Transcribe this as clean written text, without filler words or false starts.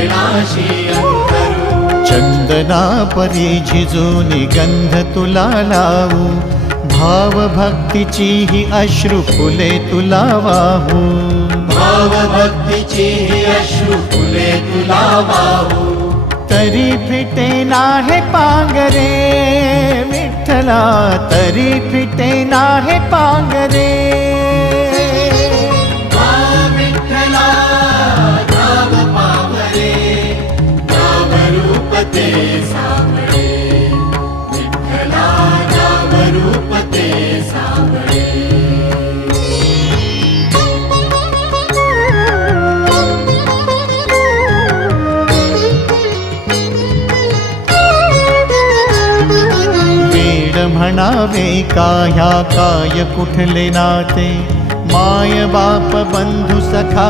चरणाशी अंतरू। चंदना परी झिजूनी गंध तुला लावू, भाव भक्तीची ही अश्रु फुले तुला वाहू। भाव भक्तीची ही अश्रु फुले तुला वाहू। तरी फिटे नाहे पांगरे विठ्ठला, तरी फिटे नाहे पांगरे। विठ्ठला नाम पावरे, नाम रूप ते सावळे। विठ्ठला नाम रूप ते सावळे। म्हणावे काह्या काय कुठले नाते, माय बाप बंधु सखा